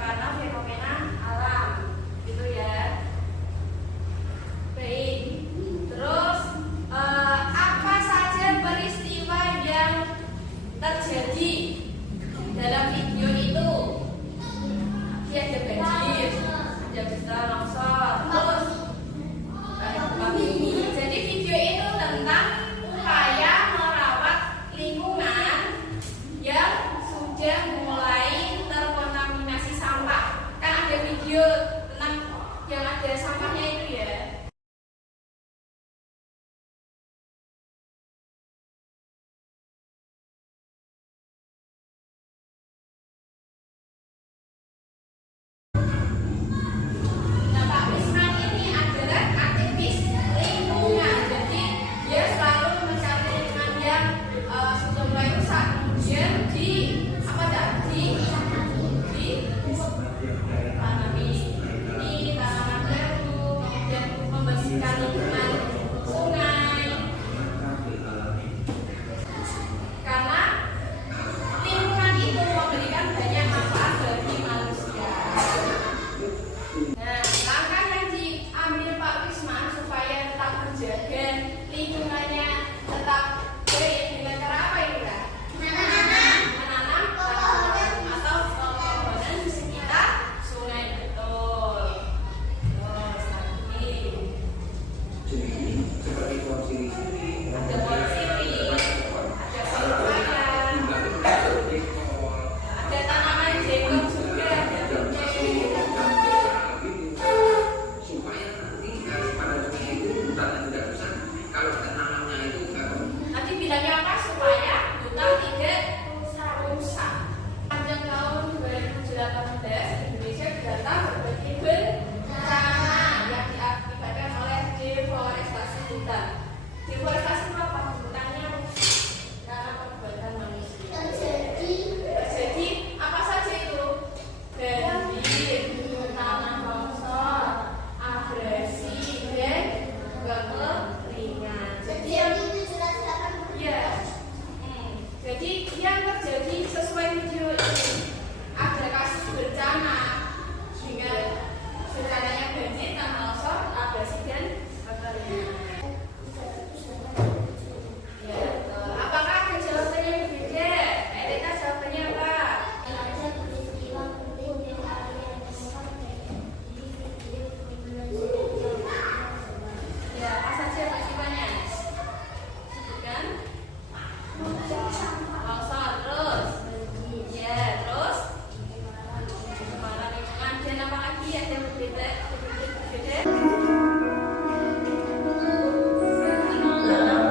karena fenomena alam. video tentang yang ada sampahnya itu ya. Nah, Pak Wisman ini adalah aktivis lingkungan. Jadi dia selalu mencari lingkungan yang sudah mulai rusak, kemudian tanaman baru, kemudian membersihkan lingkungan sungai. Karena lingkungan itu memberikan banyak manfaat bagi manusia. Nah, langkah yang diambil Pak Wisman supaya tetap menjaga lingkungannya tetap baik dengan cara apa ya, Kak? Menanam atau pembangunan di sekitar sungai, betul. Terus lagi Seperti pohon siri-siri, ada pohon siri, ada pepaya, ada tanaman jenggot juga, ada kucing. supaya nanti pada sungai itu hutannya tidak rusak. Kalau tanamannya itu Tadi bilangnya apa? Supaya hutan tidak rusak. Panjang tahun 2018, Indonesia didata berbagai bencana yang diakibatkan oleh deforestasi hutan. Deforestasi itu apa? Hutannya rusak karena perbuatan manusia. Terjadi apa saja itu? Banjir, tanah longsor, agresi, dan kekeringan. Jadi ya, jadi yang terjadi sesuai video ini ada kasus bencana sehingga bencananya banjir, tanah longsor, agresi dan kekeringan. Ya, betul. Apakah ada jawabannya yang berbeda? Elita jawabannya apa? Ya, apa saja peristiwanya? Sebutkan. Longsor, terus ya, terus kepala lingkungan, dan apa lagi ada yang berbeda?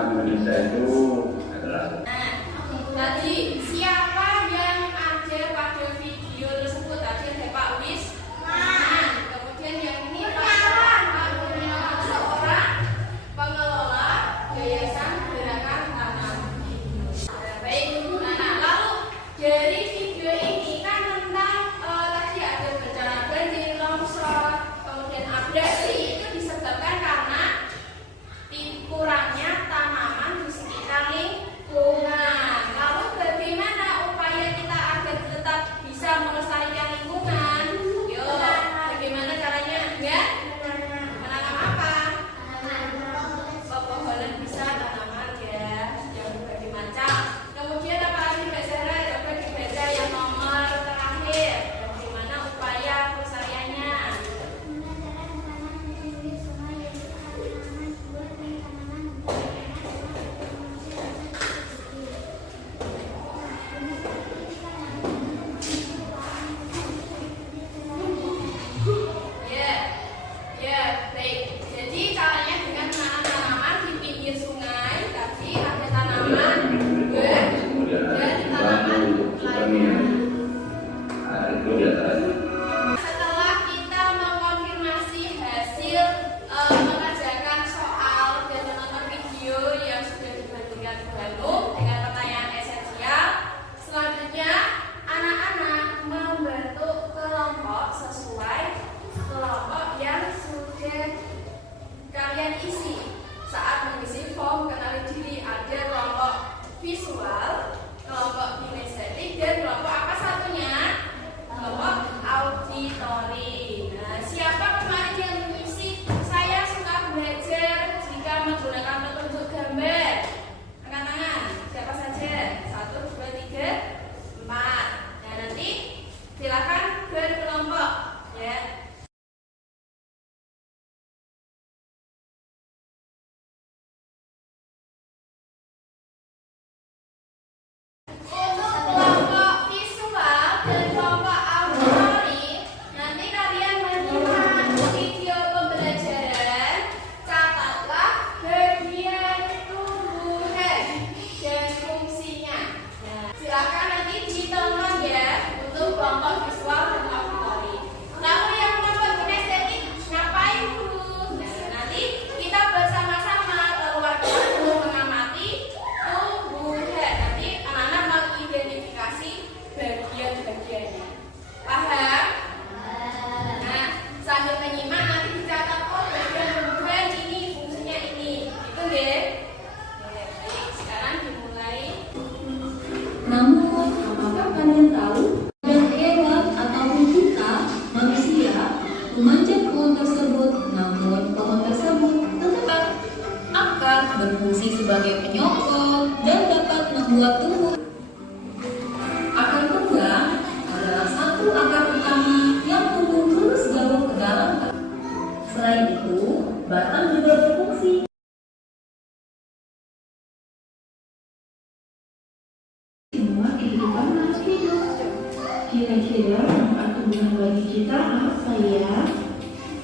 Indonesia itu adalah Nah, tadi siapa yang ada pada video tersebut? Tadi ada Pak Wisman. Kemudian yang ini seorang pengelola Yayasan Gerakan Tanam. Baik, nah, lalu dari video ini kan tentang tadi ada bencana banjir, longsor, kemudian agresi, itu disebabkan karena kurangnya tanaman di sekitar lingkungan. Lalu bagaimana upaya kita agar tetap bisa melestarikan lingkungan? Yuk, bagaimana caranya? Enggak? Menanam apa? Pepohonan bisa, tanaman ya, yang berbagai macam. Kemudian apa lagi Mbak Zahra? Coba dibaca yang nomor terakhir. Bagaimana upaya pelestariannya? Ya, ya, baik. Jadi caranya dengan menanam tanaman di pinggir sungai, tapi ada tanaman kemudian dan ada tanaman untuk lainnya. itu biasanya. Setelah kita mengkonfirmasi hasil mengerjakan soal dan menonton video yang sudah dibandingkan Bandung dengan pertanyaan esensial, selanjutnya anak-anak membentuk kelompok sesuai kelompok yang sudah kalian isi saat mengisi form kenali diri. Ada kelompok visual, kelompok kinestetik, dan kelompok apa satunya? Kelompok auditori. Nah, siapa kemarin yang mengisi saya suka belajar jika menggunakan petunjuk gambar? Angkat tangan. Siapa saja? 1, 2, 3, 4. Nah, nanti silakan berkelompok ya. memanjat pohon tersebut, namun pohon tersebut tetap akar berfungsi sebagai penyokong dan dapat membuat tumbuh. Akar tunggang adalah satu akar utama yang tumbuh lurus jauh ke dalam. Selain itu, batang juga berfungsi semua kehidupan makhluk hidup. Kira-kira manfaat tumbuhan bagi kita apa ya?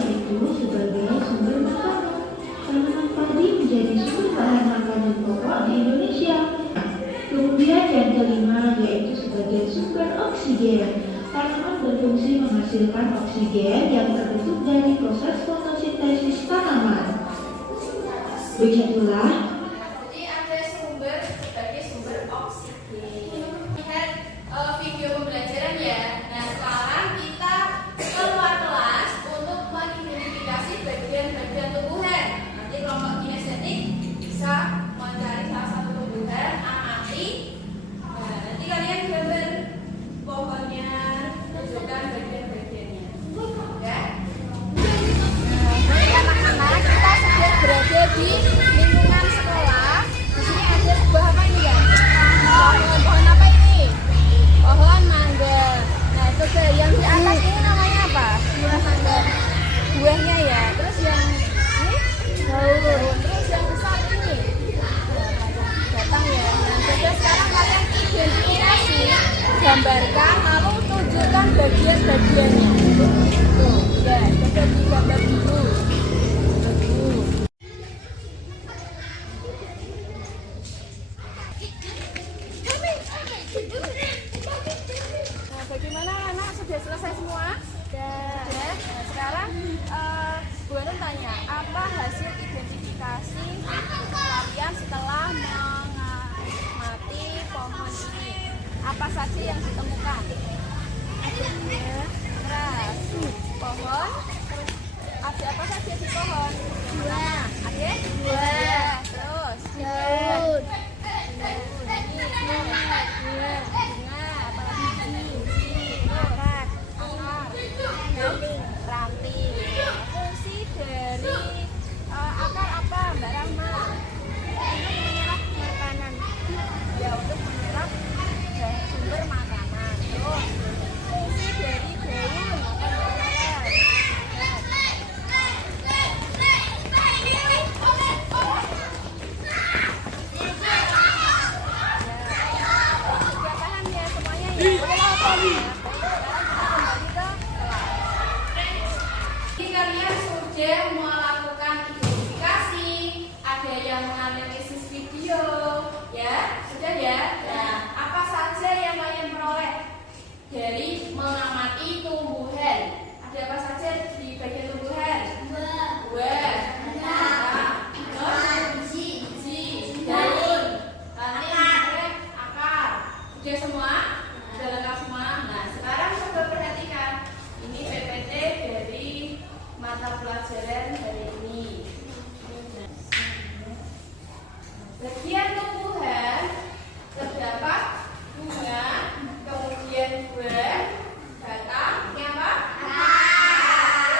Itu sebagai sumber makanan. Tanaman padi menjadi sumber bahan makanan pokok di Indonesia. Kemudian yang kelima yaitu sebagai sumber oksigen. Tanaman berfungsi menghasilkan oksigen yang terbentuk dari proses fotosintesis tanaman. Begitulah Jadi ada sumber sebagai sumber oksigen. Lihat video pembelajaran ya. Nah sekarang kita keluar kelas untuk mengidentifikasi bagian-bagian tumbuhan. Nanti kelompok kinestetik bisa mencari salah satu tumbuhan, amati. Nah nanti kalian gambar pohonnya, tunjukkan bagian-bagiannya. Ya. Nah, anak-anak kita sudah berada di lingkungan sekolah. Di sini ada sebuah apa ini ya? Pohon apa ini? Pohon mangga. Nah, coba yang di atas ini namanya apa? Buah mangga. Buahnya ya. Terus yang ini daun. Terus yang besar ini batang ya. Nah, coba sekarang kalian identifikasi, gambarkan, lalu tunjukkan bagian-bagiannya. Tuh, ya, coba digambar dulu. Nah, bagaimana anak sudah selesai semua? Sudah. Nah, sekarang Bu Anun tanya, apa hasil identifikasi kalian setelah mengamati pohon ini? Apa saja yang ditemukan? Ada keras, pohon, terus ada apa saja di pohon? Buah. Ada? Buah. Terus? Daun. Ranting. Fungsi dari akar apa, Mbak Rahma? Untuk menyerap makanan. Ya, untuk menyerap sumber makanan. Terus fungsi dari daun apa, Mbak Sudah paham ya semuanya ya? Jadi kalian sudah melakukan identifikasi, ada yang menganalisis video, ya, sudah ya. Nah, apa saja yang kalian peroleh dari mengamati tumbuhan? Ada apa saja di bagian tumbuhan? Buah, biji, daun, akar. Sudah semua? Sudah lengkap semua? Nah, sekarang coba perhatikan. Ini PPT dari mata pelajaran hari ini. Bagian tumbuhan terdapat bunga, kemudian buah, batang, apa? Akar.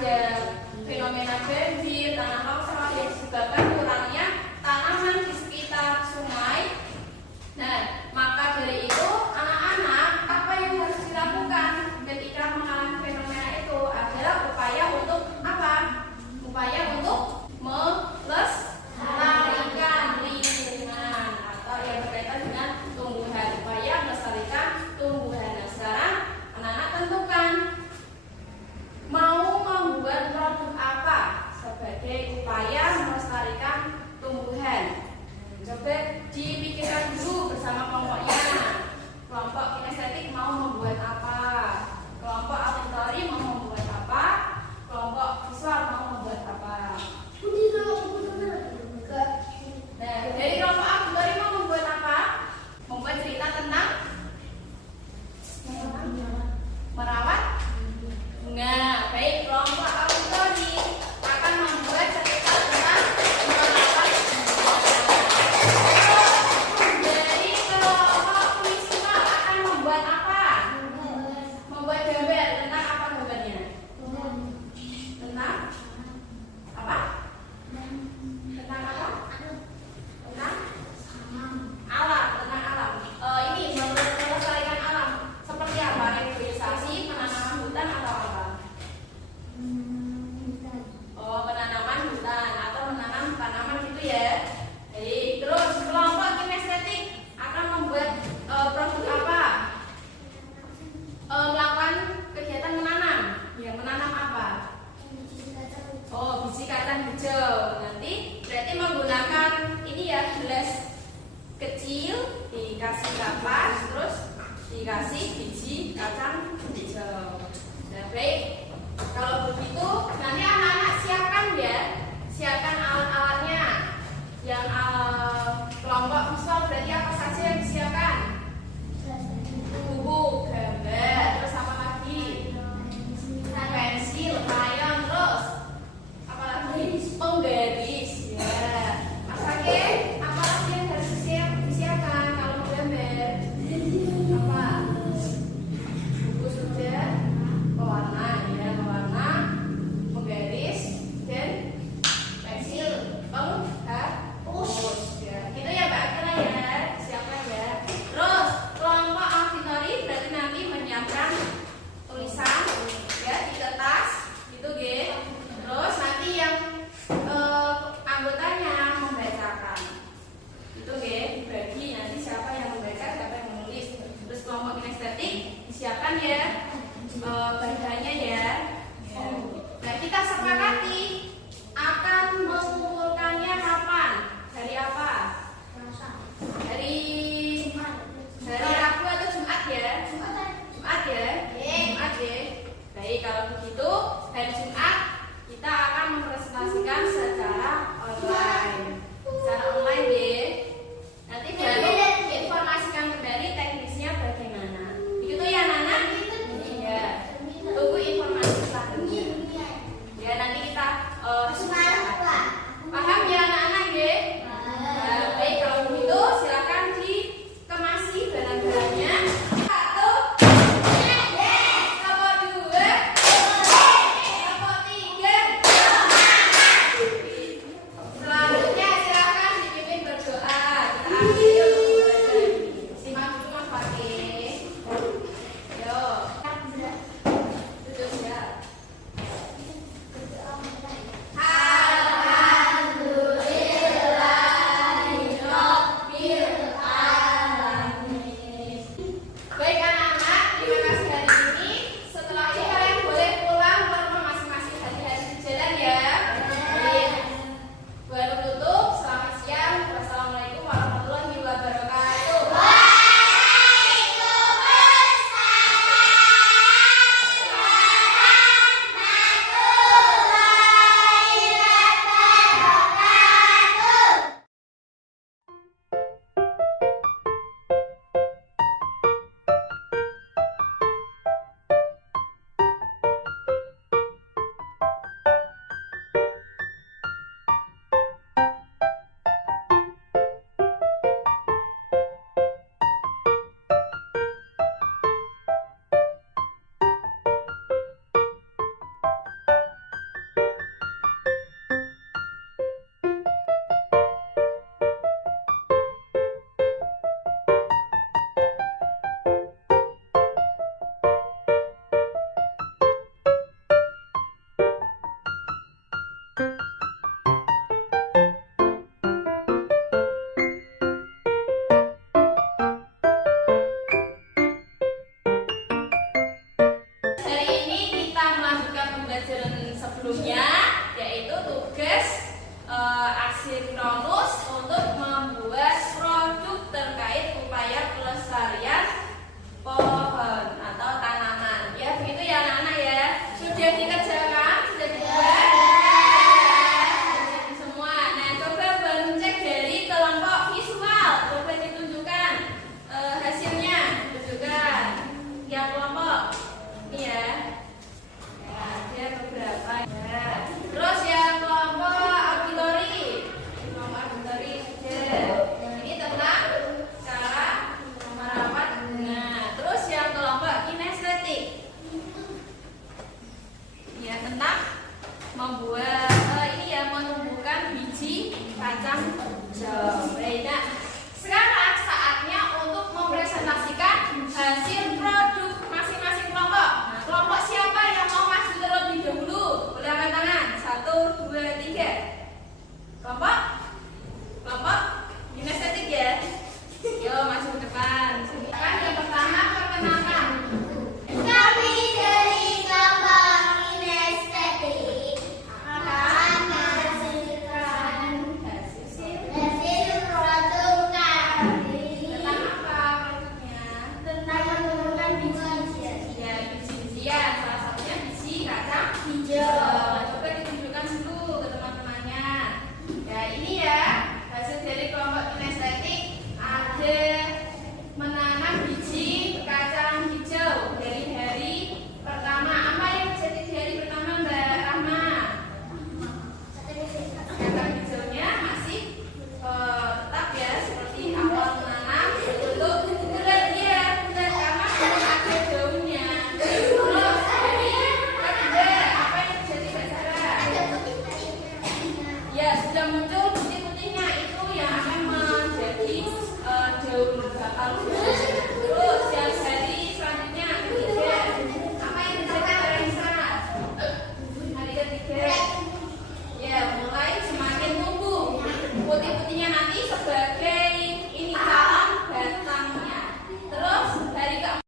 ada fenomena banjir, tanah longsor yang disebabkan kurangnya tanaman di sekitar sungai. Nah, maka dari itu anak-anak apa yang harus dilakukan ketika mengalami fenomena itu adalah upaya untuk apa? Upaya untuk melestarikan lingkungan atau yang berkaitan dengan tumbuhan. Upaya melestarikan tumbuhan. Nah, sekarang anak-anak tentukan mau membuat produk apa sebagai upaya melestarikan tumbuhan. Coba dipikirkan dulu bersama kelompoknya. Kelompok kinestetik mau membuat apa? Kelompok auditori mau membuat apa? Kelompok visual mau membuat apa? Nah, dari kelompok auditori mau membuat apa? Membuat cerita tentang merawat bunga. Baik, kelompok auditori akan membuat cerita tentang merawat bunga. Dari kelompok visual akan membuat apa? Membuat gambar. Tentang apa gambarnya? Tentang apa? Tentang apa? Tentang alam. Tentang alam. Ini melestarikan alam. Seperti apa? Revitalisasi, penanaman hutan atau apa? Oh, penanaman hutan atau menanam tanaman gitu ya. Baik, terus kelompok kinestetik akan membuat produk apa? Melakukan kegiatan menanam. Ya, menanam apa? Oh, biji kacang hijau. Nanti berarti menggunakan ini ya, gelas kecil dikasih kapas, terus dikasih biji kacang hijau. Nah, baik. Kalau begitu nanti anak-anak siapkan ya, siapkan alat-alatnya. Yang kelompok visual berarti apa saja yang disiapkan? Buku, gambar, terus apa lagi? Pensil, crayon, terus apa lagi? Penggaris. Ya. Mas Ake, apa lagi yang harus disiapkan kalau mau gambar? Apa? Buku sudah, pewarna ya, pewarna. judulnya, yaitu tugas asinkronus untuk membuat produk terkait upaya pelestarian pohon atau tanaman. Ya begitu ya anak-anak ya. Sudah dikerjakan, sudah dibuat. Jadi semua. Nah coba bantu cek dari kelompok visual. Coba ditunjukkan hasilnya. Tunjukkan. Yang kelompok ini ya. Ya ada beberapa. Ya. Terus yang kelompok auditori. Kelompok auditori sudah. Ini tentang cara merawat. Nah, terus yang kelompok kinestetik. Ya, tentang membuat ini ya, menumbuhkan biji kacang hijau. Baik, nah, sekarang saatnya untuk mempresentasikan hasil produk masing-masing kelompok. Nah, kelompok siapa yang mau maju terlebih dahulu? Boleh angkat tangan. 1, 2, 3. Kelompok kinestetik ya. Yo maju ke depan. Kan yang pertama perkenalkan. Kami dari kelompok kinestetik akan menghasilkan hasil produk kami Tentang apa produknya? tentang menurunkan biji Ya, biji-bijian. Salah satunya biji kacang hijau. Coba ditunjukkan dulu ke teman-temannya. Ya, ini ya hasil dari kelompok kinestetik. Ada menanam biji kacang hijau dari hari pertama. Apa yang terjadi di hari pertama, Mbak Rahma? Kacang hijaunya masih tetap ya seperti awal menanam, bentuk bulat ya, bulat karena belum ada daunnya. Terus hari kedua apa yang terjadi, Mbak Sarah? Ya sudah muncul putih-putihnya, itu yang akan menjadi daun bakal. Terus yang hari selanjutnya ketiga, apa yang terjadi dari sana? Hari ketiga, ya mulai semakin tumbuh. Putih-putihnya nanti sebagai ini calon batangnya. Terus dari keempat.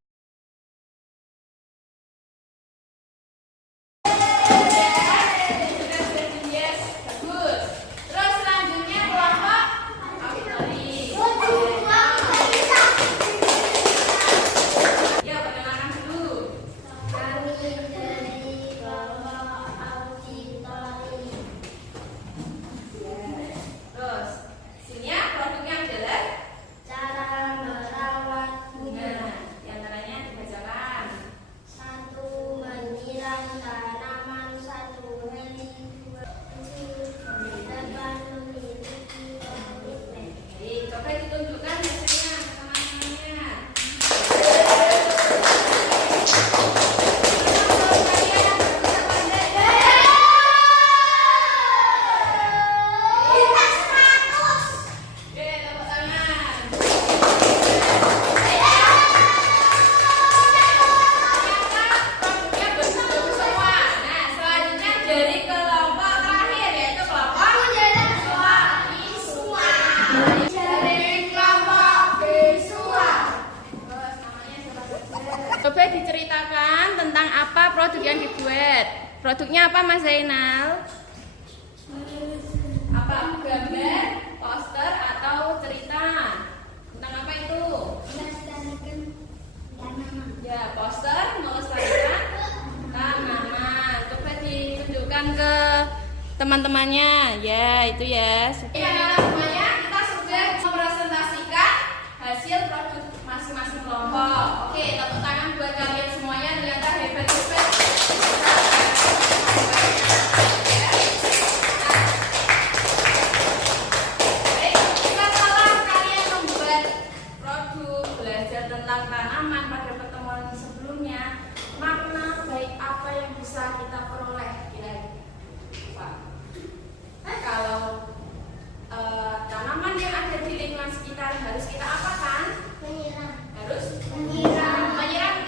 Yes, bagus. Terus selanjutnya kelompok auditori. Ya, perkenalkan dulu. Kami dari kelompok auditori Terus, sini ya produknya adalah cara merawat bunga. bunga. Di antaranya dibacakan. 1. Menyiram tanaman 1 hari 2 depan memiliki komitmen. Jadi, coba ditunjukkan hasilnya ke teman-temannya. Oke, tepuk tangan. Ternyata produknya bagus-bagus semua. Nah, selanjutnya dari kelompok terakhir yaitu kelompok Dari kelompok visual. Terus namanya siapa saja? Coba diceritakan tentang apa produk yang dibuat. Produknya apa, Mas Zainal? Apa gambar, poster atau cerita? Tentang apa itu? Melestarikan tanaman. Ya, poster melestarikan tanaman. Coba ditunjukkan ke teman-temannya. Ya, itu ya. Ya, semuanya kita sudah mempresentasikan hasil produk masing-masing kelompok. Oke, tepuk tangan buat kalian semuanya, ternyata hebat-hebat. Baik, setelah kalian membuat produk, belajar tentang tanaman pada pertemuan sebelumnya, makna baik apa yang bisa kita peroleh kira-kira? Kalau tanaman yang ada di lingkungan sekitar harus kita apakan? Menyiram. Harus Menyiram. menyiram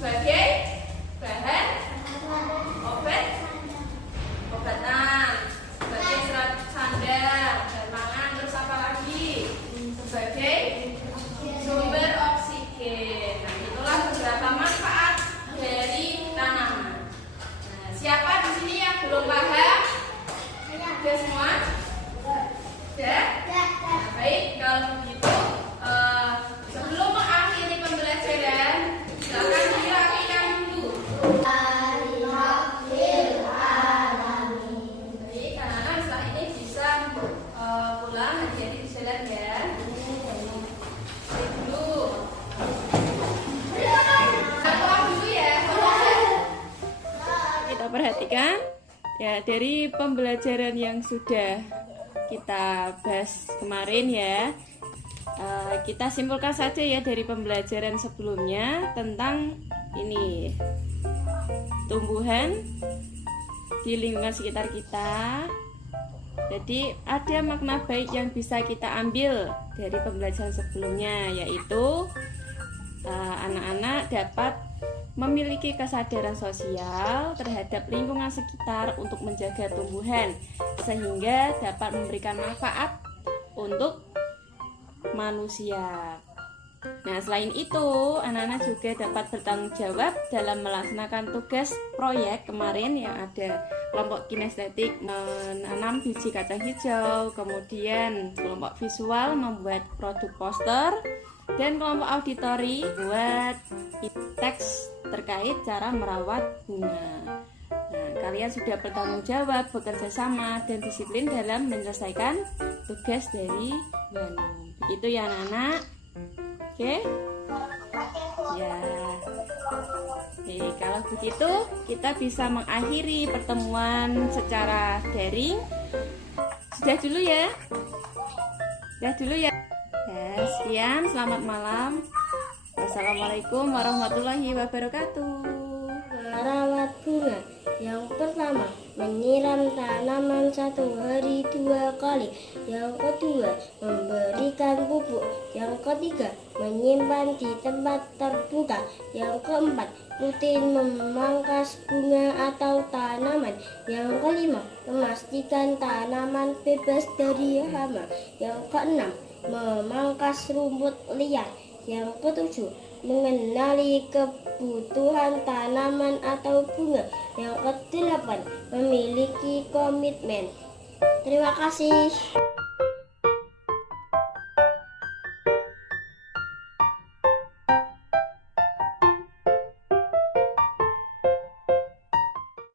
sebagai bahan obatan, sebagai serat sandar dan pangan, terus apa lagi? Sebagai sumber oksigen. Nah, itulah beberapa manfaat dari tanaman. Nah, siapa di sini yang belum paham? Sudah semua? Sudah? Nah, baik, kalau begitu sebelum mengakhiri pembelajaran, silakan dirapikan dulu. Baik, anak-anak setelah ini bisa pulang, jadi bisa lihat ya. Baik dulu. Kita pulang dulu ya. Kita perhatikan ya dari pembelajaran yang sudah kita bahas kemarin ya. Kita simpulkan saja ya dari pembelajaran sebelumnya tentang ini tumbuhan di lingkungan sekitar kita. Jadi ada makna baik yang bisa kita ambil dari pembelajaran sebelumnya, yaitu anak-anak dapat memiliki kesadaran sosial terhadap lingkungan sekitar untuk menjaga tumbuhan sehingga dapat memberikan manfaat untuk manusia. Nah, selain itu, anak-anak juga dapat bertanggung jawab dalam melaksanakan tugas proyek kemarin yang ada kelompok kinestetik menanam biji kacang hijau, kemudian kelompok visual membuat produk poster, dan kelompok auditori buat teks terkait cara merawat bunga. Nah, kalian sudah bertanggung jawab, bekerja sama, dan disiplin dalam menyelesaikan tugas dari Bandung. Begitu ya anak-anak. Oke? Ya. Oke, kalau begitu kita bisa mengakhiri pertemuan secara daring. Sudah dulu ya. Sudah dulu ya. Ya, sekian, selamat malam. Wassalamualaikum warahmatullahi wabarakatuh. Merawat bunga. Yang pertama, menyiram tanaman 1 hari 2 kali. Yang kedua, memberikan pupuk. Yang ketiga, menyimpan di tempat terbuka. Yang keempat, rutin memangkas bunga atau tanaman. Yang kelima, memastikan tanaman bebas dari hama. Yang keenam, memangkas rumput liar. Yang ketujuh, mengenali kebutuhan tanaman atau bunga. Yang kedelapan, memiliki komitmen. Terima kasih.